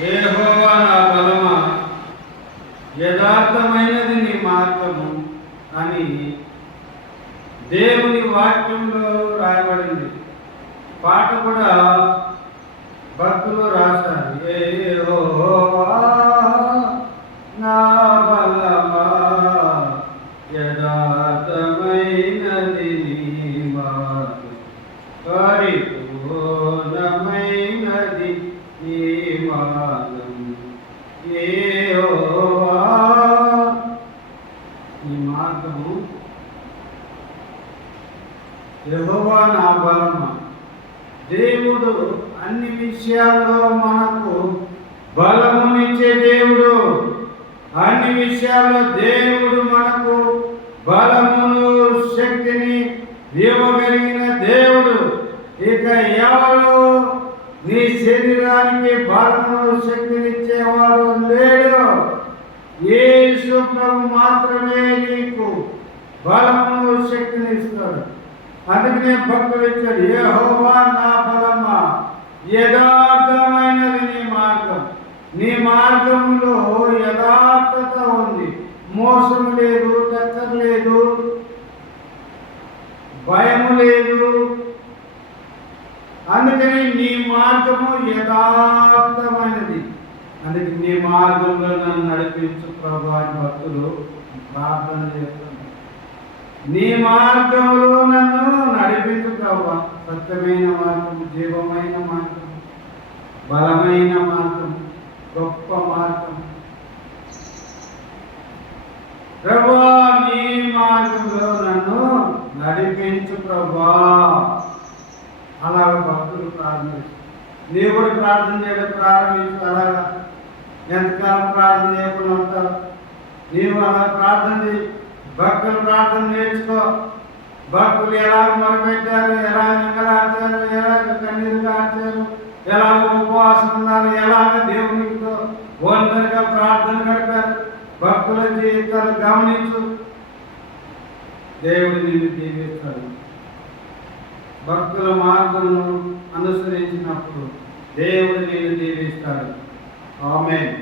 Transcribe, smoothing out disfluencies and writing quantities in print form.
యెహోవా నా బలమా, యథార్థమైనది నీ మార్గము అని దేవుని వాక్యంలో రాయబడింది. పాట కూడా భక్తులు రాశారు. యెహోవా నా బలమా, యథార్థమైనది నీ మార్గం, పరిపూర్ణమైనది నీ మార్గం. యెహోవా నీ మార్గము, యెహోవా నా బలమా. దేవుడు అన్ని విషయాల్లో మనకు బలమునిచ్చే దేవుడు. అన్ని విషయాల్లో దేవుడు మనకు బలమును శక్తిని ఇవ్వగలిగిన దేవుడు. ఇక ఎవరు నీ శరీరానికి బలమును శక్తినిచ్చేవాడు లేడు. యేసు ప్రభు మాత్రమే నీకు బలమును శక్తిని ఇస్తాడు. అందుకనే భక్తులు ఇచ్చాడు, యెహోవా నా బలమా, యథార్థమైనది నీ మార్గం. నీ మార్గంలో యథార్థత ఉంది, మోసం లేదు, టక్కర లేదు, భయం లేదు. అందుకని నీ మార్గము యథార్థమైనది. అందుకే నీ మార్గంలో నన్ను నడిపించు ప్రభు అని భక్తులు ప్రార్థన చేస్తున్నారు. నీ మార్గంలో నన్ను నడిపించు ప్రభు. సత్యమైన మార్గం, జీవమైన మార్గం, బలమైన మార్గం, గొప్ప మార్గం. ప్రభువా నీ మార్గంలో నన్ను నడిపించు ప్రభా. అలాగ భక్తులు ప్రార్థించు. నీవు కూడా ప్రార్థన చేయడం ప్రారంభించు. అలాగా ఎంతకాలం ప్రార్థన చేయకుండా ఉంటావు? నీవు అలా ప్రార్థన చేయి. భక్తులు ప్రార్థన నేర్చుకో. భక్తులు ఎలా మొరపెట్టారు, ఎలా ఎంగలార్చారు, ఎలాగ కన్నీరు కార్చారు, ఎలాగ ఉపవాసం ఉన్నారు, ఎలాగ దేవునితో ఒంటరిగా ప్రార్థన గడిపారు. భక్తుల జీవితాలు గమనించు. దేవుడు నిన్ను దీవిస్తాడు. భక్తుల మార్గమును అనుసరించినప్పుడు దేవుడు నిన్ను దీవిస్తాడు. ఆమేన్.